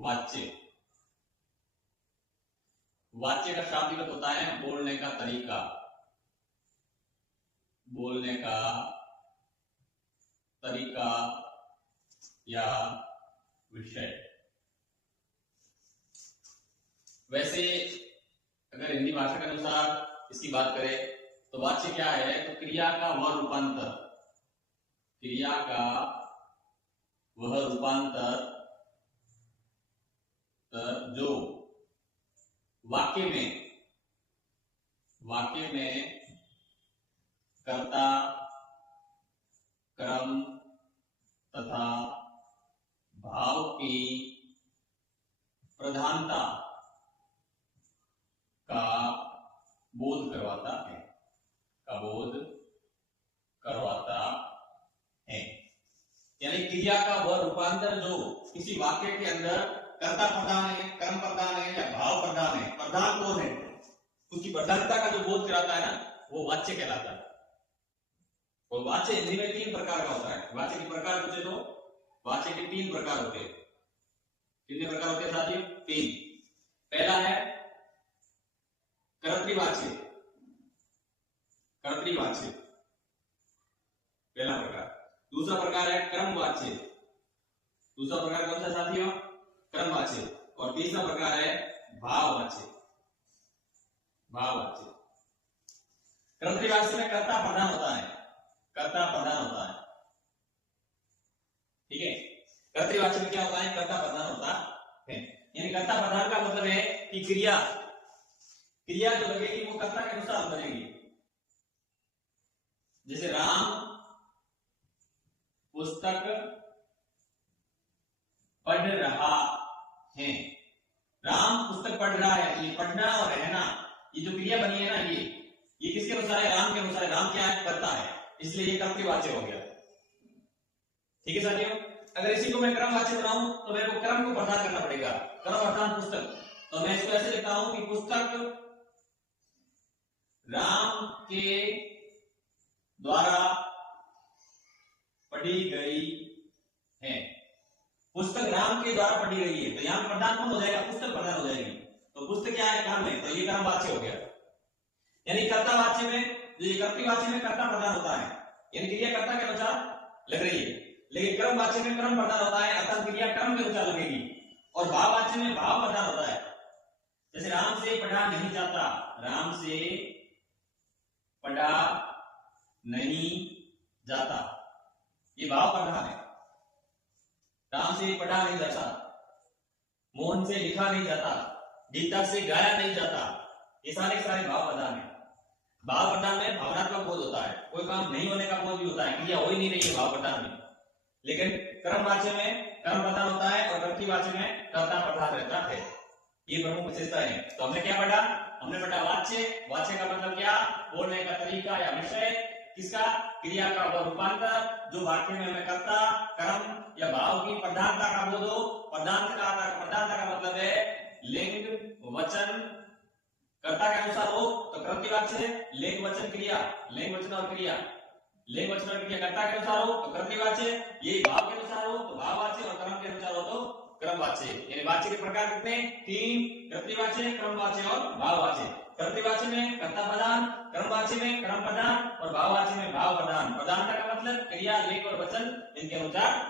वाच्य। वाच्य का शाब्दिक अर्थ होता है बोलने का तरीका, बोलने का तरीका या विषय। वैसे अगर हिंदी भाषा के अनुसार इसकी बात करें तो वाच्य क्या है, तो क्रिया का वह रूपांतर, क्रिया का वह रूपांतर जो वाक्य में कर्ता, क्रम तथा भाव की प्रधानता का बोध करवाता है, का बोध करवाता है। यानी क्रिया का वह रूपांतर जो किसी वाक्य के अंदर कर्ता प्रधान है, कर्म प्रधान है या भाव प्रधान है, प्रधान कौन है, उसकी प्रधानता का जो बोध कराता है ना, वो वाच्य कहलाता है। और वाच्य हिंदी में 3 प्रकार का होता है। वाच्य के प्रकार पूछे तो वाच्य के 3 प्रकार होते हैं। कितने प्रकार होते हैं साथियों? 3। पहला है कर्तृवाच्य, कर्तृवाच्य पहला प्रकार। दूसरा प्रकार है क्रमवाच्य, दूसरा प्रकार कौन सा साथियों? क्रमवाच्य। और तीसरा प्रकार है भाववाच्य, भाववाच्य। कर्तृवाच्य में कर्ता प्रधान होता है, कर्ता प्रधान होता है, ठीक है। कर्तृवाच्य में क्या होता है? कर्ता प्रधान होता है। यानी कर्ता प्रधान का मतलब है कि क्रिया जो लगेगी वो कर्ता के अनुसार बनेगी। जैसे राम पुस्तक पढ़ रहा है, राम पुस्तक पढ़ रहा है, ये पढ़ना और रहना, ये जो क्रिया बनी है ना, ये किसके अनुसार है? राम के अनुसार है। राम क्या है? कर्ता है, इसलिए ये कर्तृवाच्य हो गया। ठीक है साथियों। अगर इसी को मैं क्रमवाच्य बनाऊं तो मेरे को क्रम को प्रदान करना पड़ेगा। क्रम अर्थात पुस्तक, तो मैं इसको ऐसे लिखता हूं कि पुस्तक राम के द्वारा पढ़ी गई है, पुस्तक राम के द्वारा पढ़ी गई है, तो यहां प्रधान कौन हो जाएगा? पुस्तक प्रधान हो जाएगी। तो पुस्तक क्या है? कर्म है, तो ये कर्मवाच्य हो गया। यानी कर्तावाच्य में, जो ये कर्तृवाच्य में कर्ता प्रधान होता है, यानी क्रिया कर्ता के अनुसार लग रही है, लेकिन क्रमवाच्य में क्रम प्रधान होता है, अर्थात क्रिया क्रम के अनुसार लगेगी। और भाववाच्य में भाव प्रधान होता है। जैसे राम से पढ़ा नहीं जाता, राम से पढ़ा नहीं जाता, ये भाव प्रधान है। राम से पढ़ा नहीं जाता, मोहन से लिखा नहीं जाता, गीता से गाया नहीं जाता, ये सारे भाव प्रधान है। भाव प्रधान में भावनात्मक बोध होता है, कोई काम नहीं होने का बोध भी होता है, क्रिया हो ही नहीं रही है भाव प्रधान में। लेकिन क्रमवाच्य में कर्म प्रधान होता है और कर्तृवाच्य में कर्ता प्रधान रहता है। ये प्रमुख विशेषता है। तो हमने क्या पढ़ा? हमने पढ़ा वाच्य। वाच्य का मतलब क्या? बोलने का तरीका या विषय, किसका? क्रिया का वह रूपांतर जो वाक्य में हमें कर्ता, कर्म या भाव की प्रधानता का बोध हो। प्रधानता का मतलब है लिंग, वचन, कर्ता के अनुसार हो तो कर्तृवाच्य, लिंग वचन क्रिया, लिंग वचन और क्रिया, लिंग वचन और क्रिया कर्ता के अनुसार हो तो कर्तृवाच्य, ये भाव के अनुसार हो तो भाववाच्य और कर्म के अनुसार हो तो क्रमवाच्य। यानी वाच्य के प्रकार कितने? 3। कर्तृवाच्य, क्रमवाच्य और भाववाच्य। कर्तृवाच्य में कर्ता प्रधान, क्रमवाच्य में क्रम प्रधान और भाववाच्य में भाव प्रधान। प्रधानता का मतलब क्रिया, लिंग और वचन इनके अनुसार